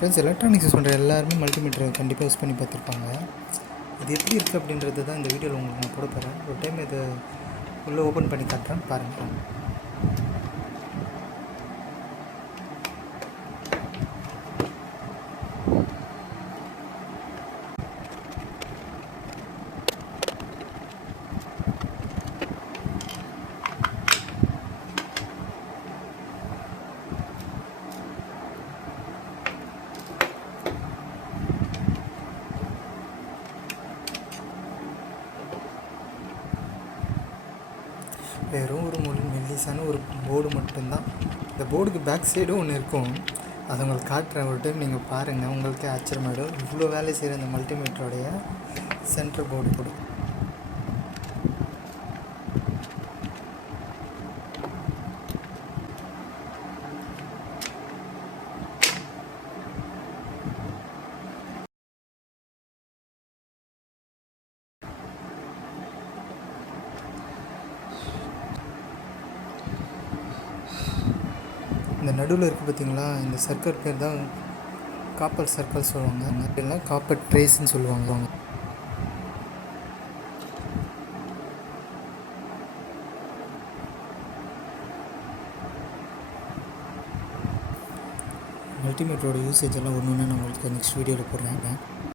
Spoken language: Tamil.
ஃப்ரெண்ட்ஸ், எலக்ட்ரானிக்ஸ் யூஸ் பண்ணுற எல்லாருமே மல்டிமீட்டரை கண்டிப்பாக யூஸ் பண்ணி பார்த்துருப்பாங்க. இது எப்படி இருக்குது அப்படின்றது தான் இந்த வீடியோவில் உங்களுக்கு நான் போட போகிறேன். ஒரு டைம் இதை உள்ளே ஓப்பன் பண்ணி காட்டுறேன் பாருங்கள். வெறும் ஒரு மெல்லிசான ஒரு போர்டு மட்டும்தான். இந்த போர்டுக்கு பேக் சைடும் ஒன்று இருக்கும், அதை உங்களுக்கு காட்டுறேன். ஒரு டைம் நீங்கள் பாருங்கள், உங்களுக்கே ஆச்சரியமாயிடும். இவ்வளோ வேலை செய்கிற இந்த மல்டிமீட்டருடைய சென்டர் போர்டு கூட. இந்த நடுவில் இருக்குது பார்த்திங்களா, இந்த சர்க்கிள் பேர் தான் காப்பர் சர்க்கிள் சொல்லுவாங்க, இல்லைன்னா காப்பர் ட்ரேஸ்ன்னு சொல்லுவாங்க. மல்டிமீட்டரோட யூசேஜ் எல்லாம் ஒன்று ஒன்று நான் உங்களுக்கு நெக்ஸ்ட் வீடியோவில் போடுறேன்.